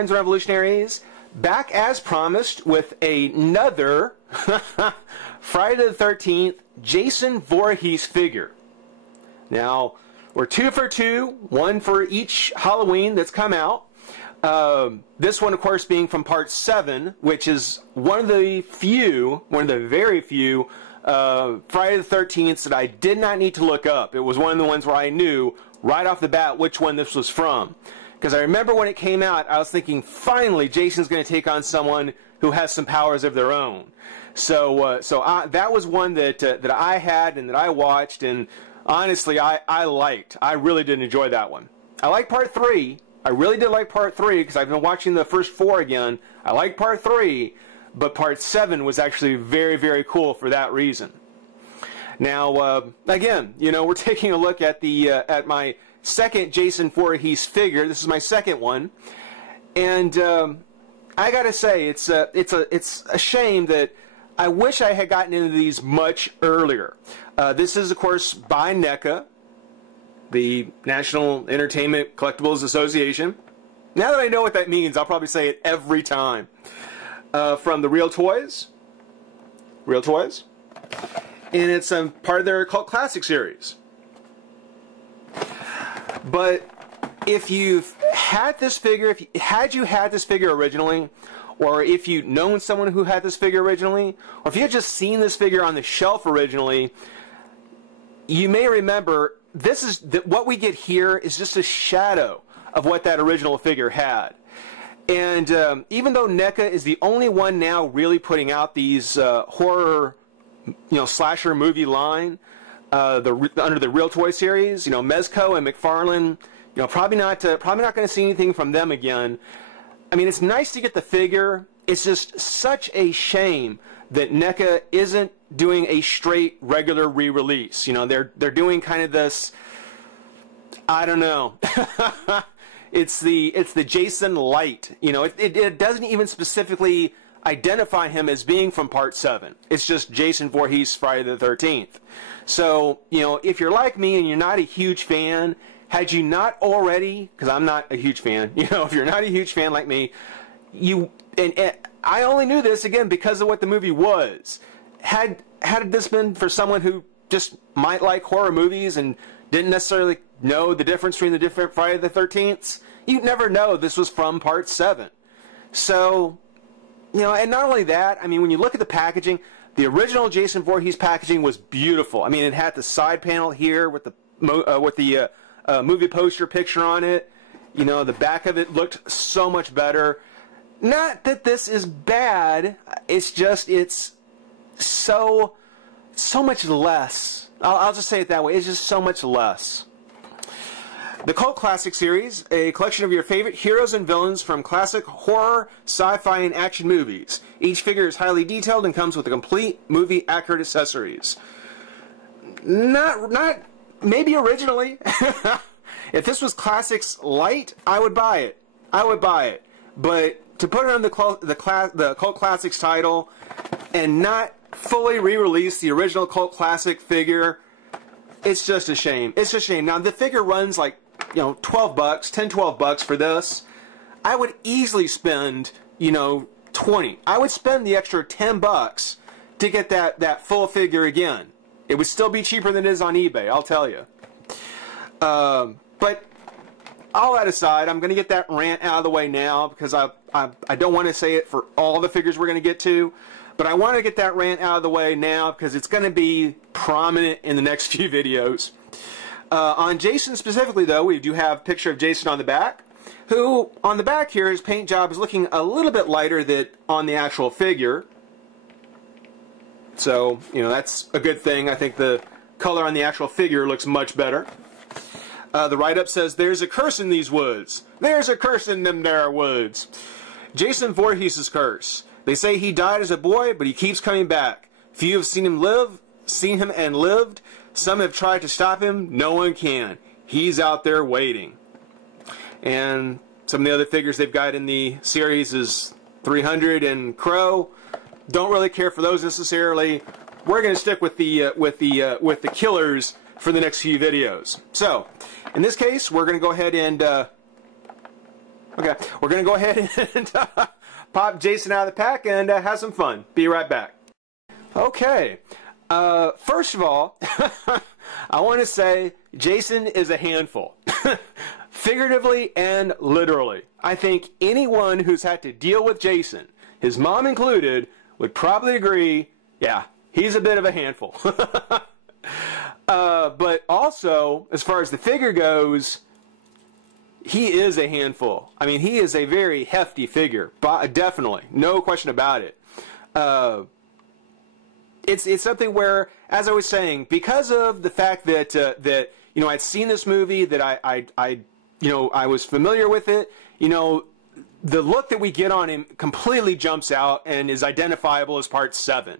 friends and revolutionaries, back as promised with another Friday the 13th Jason Voorhees figure. Now, we're 2 for 2, 1 for each Halloween that's come out. This one, of course, being from part 7, which is one of the very few Friday the 13th that I did not need to look up. It was one of the ones where I knew right off the bat which one this was from. Because I remember when it came out, I was thinking, finally, Jason's going to take on someone who has some powers of their own. So, that was one that I had and that I watched, and honestly, I liked. I really did enjoy that one. I like part 3. I really did like part 3 because I've been watching the first 4 again. I like part 3, but part 7 was actually very, very cool for that reason. Now, again, you know, we're taking a look at at my second Jason Voorhees figure. This is my second one, and I gotta say, it's a shame that I wish I had gotten into these much earlier. This is, of course, by Neca, the National Entertainment Collectibles Association. Now that I know what that means, I'll probably say it every time. From the Real Toys, and it's part of their Cult Classic series. But if you've had this figure, had you had this figure originally, or if you'd known someone who had this figure originally, or if you had just seen this figure on the shelf originally, you may remember what we get here is just a shadow of what that original figure had. And even though Neca is the only one now really putting out these horror, slasher movie line, under the Real Toy series, Mezco and McFarlane, probably not going to see anything from them again. I mean, it's nice to get the figure. It's just such a shame that Neca isn't doing a straight regular re-release. They're doing kind of this, I don't know. It's the Jason Light. It doesn't even specifically identify him as being from part 7. It's just Jason Voorhees Friday the 13th. So, if you're like me and you're not a huge fan, had you not already, because I'm not a huge fan, if you're not a huge fan like me, and I only knew this, again, because of what the movie was. Had this been for someone who just might like horror movies and didn't necessarily know the difference between the different Friday the 13ths, you'd never know this was from part 7. So, and not only that, I mean, when you look at the packaging, the original Jason Voorhees packaging was beautiful. I mean, it had the side panel here with the movie poster picture on it. The back of it looked so much better. Not that this is bad. It's just, it's so much less. I'll just say it that way. It's just so much less. The Cult Classic series, a collection of your favorite heroes and villains from classic horror, sci-fi, and action movies. Each figure is highly detailed and comes with a complete movie-accurate accessories. Not maybe originally. If this was Classics Light, I would buy it. But to put it on the Cult Classics title and not fully re-release the original Cult Classic figure, it's just a shame. It's a shame. Now, the figure runs like, $12, $10-12 for this. I would easily spend, 20. I would spend the extra $10 to get that full figure again. It would still be cheaper than it is on eBay, I'll tell you. But all that aside, I'm going to get that rant out of the way now because I don't want to say it for all the figures we're going to get to. But I want to get that rant out of the way now because it's going to be prominent in the next few videos. On Jason specifically, though, we do have a picture of Jason on the back, who, on the back here, his paint job is looking a little bit lighter than on the actual figure. So, that's a good thing. I think the color on the actual figure looks much better. The write-up says, "There's a curse in these woods. There's a curse in them there woods." Jason Voorhees' curse. They say he died as a boy, but he keeps coming back. Few have seen him and lived. Some have tried to stop him. No one can. He's out there waiting. And some of the other figures they've got in the series is 300 and Crow. Don't really care for those necessarily. We're going to stick with the killers for the next few videos. So, in this case, we're going to go ahead and Okay, we're going to go ahead and pop Jason out of the pack and have some fun. Be right back. Okay, first of all, I want to say Jason is a handful. Figuratively and literally. I think anyone who's had to deal with Jason, his mom included, would probably agree, yeah, he's a bit of a handful. But also, as far as the figure goes, he is a handful. I mean, he is a very hefty figure, definitely, no question about it. It's something where, as I was saying, because of the fact that that you know I'd seen this movie, that I was familiar with it, you know, the look that we get on him completely jumps out and is identifiable as Part 7.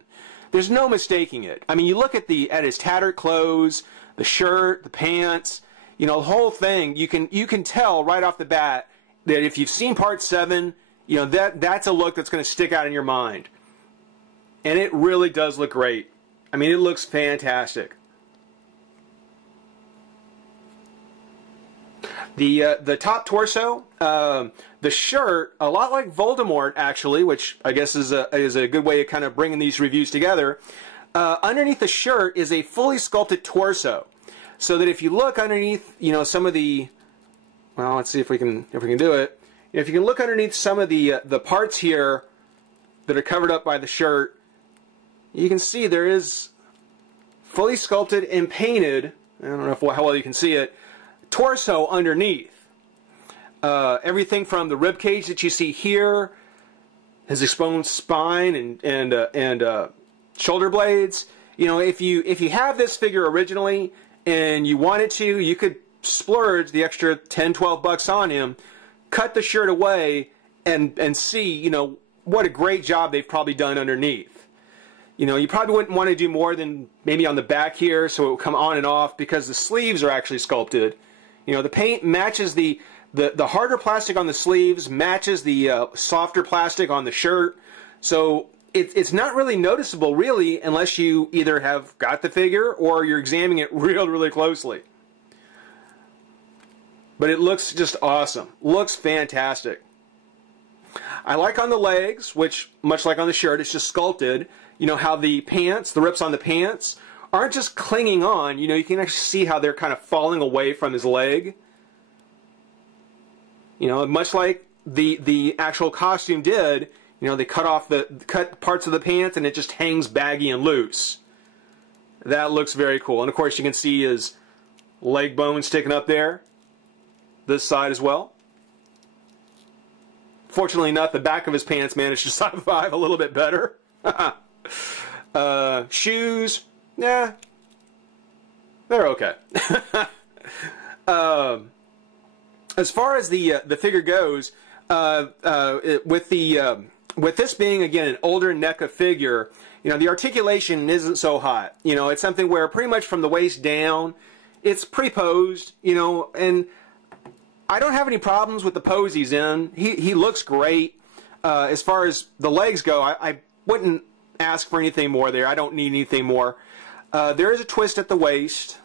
There's no mistaking it. I mean, you look at his tattered clothes, the shirt, the pants, you know, the whole thing. You can tell right off the bat that if you've seen Part 7, you know that's a look that's going to stick out in your mind. And it really does look great. I mean, it looks fantastic. The top torso, the shirt, a lot like Voldemort actually, which I guess is a good way of kind of bringing these reviews together. Underneath the shirt is a fully sculpted torso, so that if you look underneath, you know, some of the, well, let's see if we can do it. If you can look underneath some of the parts here that are covered up by the shirt, you can see there is fully sculpted and painted. I don't know how well you can see it. Torso underneath. Everything from the rib cage that you see here, his exposed spine and shoulder blades. You know, if you have this figure originally and you wanted to, you could splurge the extra 10, 12 bucks on him, cut the shirt away, and see, you know, what a great job they've probably done underneath. You know, you probably wouldn't want to do more than maybe on the back here, so it will come on and off, because the sleeves are actually sculpted. You know, the paint matches the harder plastic on the sleeves, matches the softer plastic on the shirt. So it's not really noticeable, really, unless you either have got the figure or you're examining it really closely. But it looks just awesome. Looks fantastic. I like on the legs, which, much like on the shirt, it's just sculpted. You know, how the pants, the rips on the pants, aren't just clinging on. You know, you can actually see how they're kind of falling away from his leg. You know, much like the actual costume did, you know, they cut parts of the pants and it just hangs baggy and loose. That looks very cool. And of course you can see his leg bone sticking up there. This side as well. Fortunately enough, the back of his pants managed to survive a little bit better. Shoes, yeah, they're okay. As far as the figure goes, with this being again an older NECA figure, you know, the articulation isn't so hot. You know, it's something where pretty much from the waist down, it's pre-posed. You know, and I don't have any problems with the pose he's in. He looks great. As far as the legs go, I wouldn't ask for anything more there. I don't need anything more. There is a twist at the waist.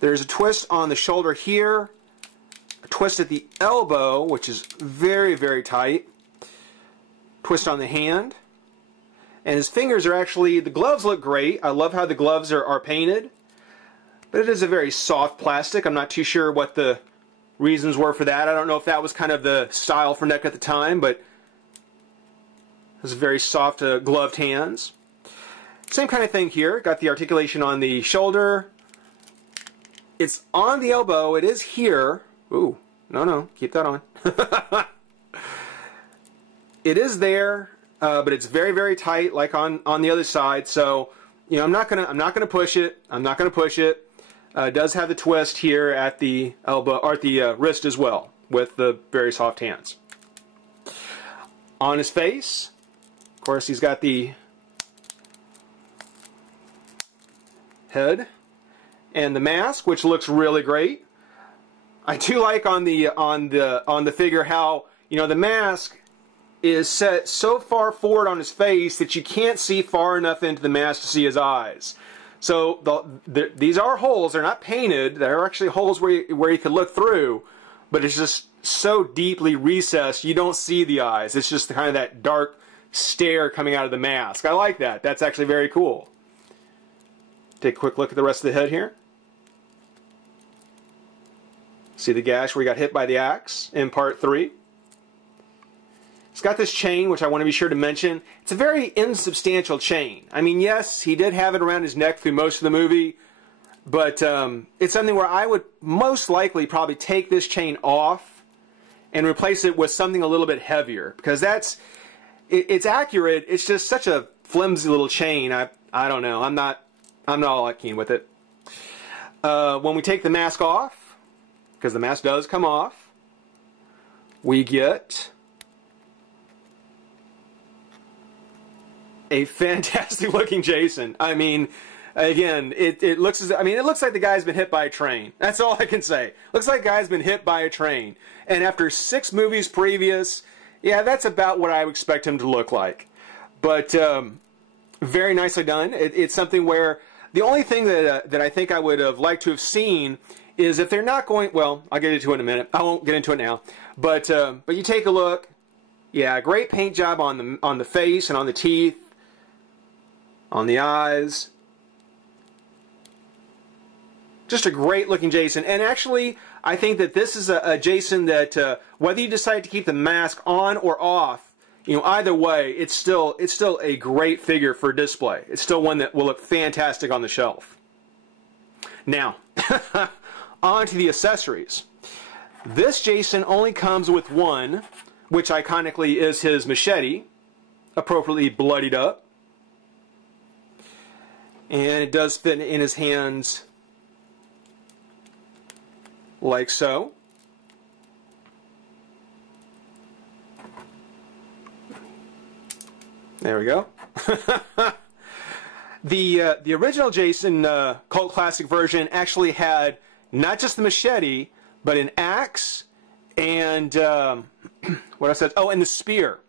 There's a twist on the shoulder here. A twist at the elbow, which is very tight. Twist on the hand. And his fingers are actually, the gloves look great. I love how the gloves are painted. But it is a very soft plastic. I'm not too sure what the reasons were for that. I don't know if that was kind of the style for NECA at the time, but it's very soft gloved hands. Same kind of thing here. Got the articulation on the shoulder. It's on the elbow. It is here. Ooh, no, keep that on. It is there, but it's very tight, like on the other side. So, you know, I'm not gonna push it. I'm not gonna push it. It does have the twist here at the elbow or at the wrist as well, with the very soft hands. On his face, of course, he's got the head and the mask, which looks really great. I do like on the figure how, you know, the mask is set so far forward on his face that you can't see far enough into the mask to see his eyes. So these are holes. They're not painted. They're actually holes where you can look through. but it's just so deeply recessed you don't see the eyes. It's just kind of that dark stare coming out of the mask. I like that. That's actually very cool. Take a quick look at the rest of the head here. See the gash where he got hit by the axe in part 3. It's got this chain, which I want to be sure to mention. It's a very insubstantial chain. I mean, yes, he did have it around his neck through most of the movie, but it's something where I would most likely probably take this chain off and replace it with something a little bit heavier, because it's accurate. It's just such a flimsy little chain. I don't know. I'm not all that keen with it. When we take the mask off, because the mask does come off, we get a fantastic looking Jason. I mean, again, it looks like the guy's been hit by a train. That's all I can say. Looks like the guy's been hit by a train. And after 6 movies previous, yeah, that's about what I would expect him to look like. But very nicely done. It's something where the only thing that I think I would have liked to have seen is if they're not going, well, I'll get into it in a minute. I won't get into it now. But you take a look. Yeah, great paint job on the face and on the teeth, on the eyes. Just a great looking Jason. And actually, I think that this is a Jason that whether you decide to keep the mask on or off, you know, either way, it's still a great figure for display. It's still one that will look fantastic on the shelf. Now, on to the accessories. This Jason only comes with one, which iconically is his machete, appropriately bloodied up. And it does fit in his hands like so. There we go. The original Jason cult classic version actually had not just the machete, but an axe and what I said. Oh, and the spear.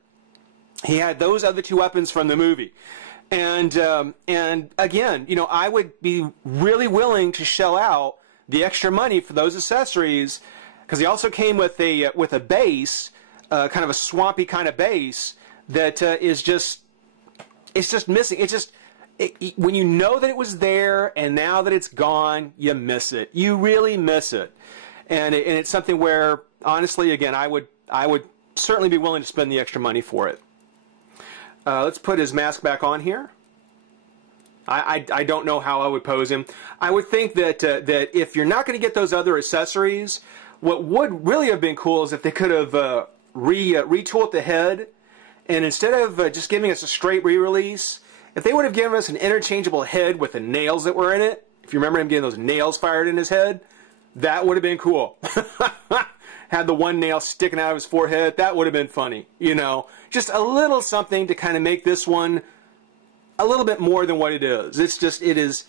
He had those other 2 weapons from the movie. And again, you know, I would be really willing to shell out the extra money for those accessories, because he also came with a base, kind of a swampy kind of base that is just, it's just missing. It's just, when you know that it was there and now that it's gone, you miss it. You really miss it. And it's something where, honestly, again, I would certainly be willing to spend the extra money for it. Let's put his mask back on here. I don't know how I would pose him. I would think that if you're not going to get those other accessories, what would really have been cool is if they could have retooled the head, and instead of just giving us a straight re-release, if they would have given us an interchangeable head with the nails that were in it, if you remember him getting those nails fired in his head, that would have been cool. Had the one nail sticking out of his forehead, that would have been funny, you know. Just a little something to kind of make this one a little bit more than what it is. It's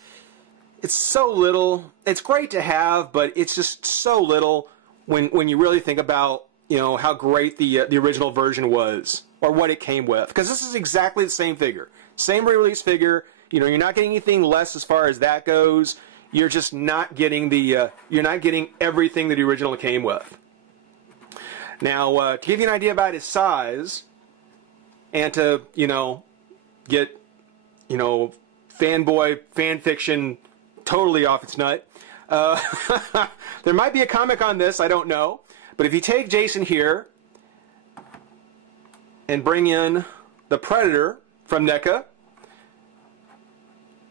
so little. It's great to have, but it's just so little when you really think about, you know, how great the original version was, or what it came with. Because this is exactly the same figure. Same re-release figure. You know, you're not getting anything less as far as that goes. You're just not getting you're not getting everything that the original came with. Now, to give you an idea about his size, and to, you know, get, you know, fanboy fan fiction totally off its nut, there might be a comic on this, I don't know. But if you take Jason here and bring in the Predator from Neca,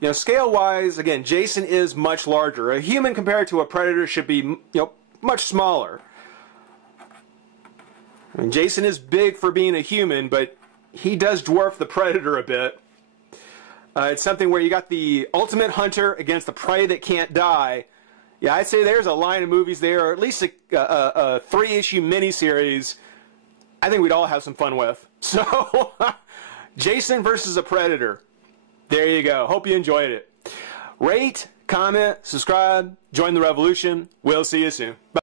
you know, scale-wise, again, Jason is much larger. A human compared to a Predator should be, you know, much smaller. I mean, Jason is big for being a human, but he does dwarf the Predator a bit. It's something where you got the ultimate hunter against the prey that can't die. Yeah, I'd say there's a line of movies there, or at least a 3-issue miniseries I think we'd all have some fun with. So, Jason versus a Predator. There you go. Hope you enjoyed it. Rate, comment, subscribe, join the revolution. We'll see you soon. Bye.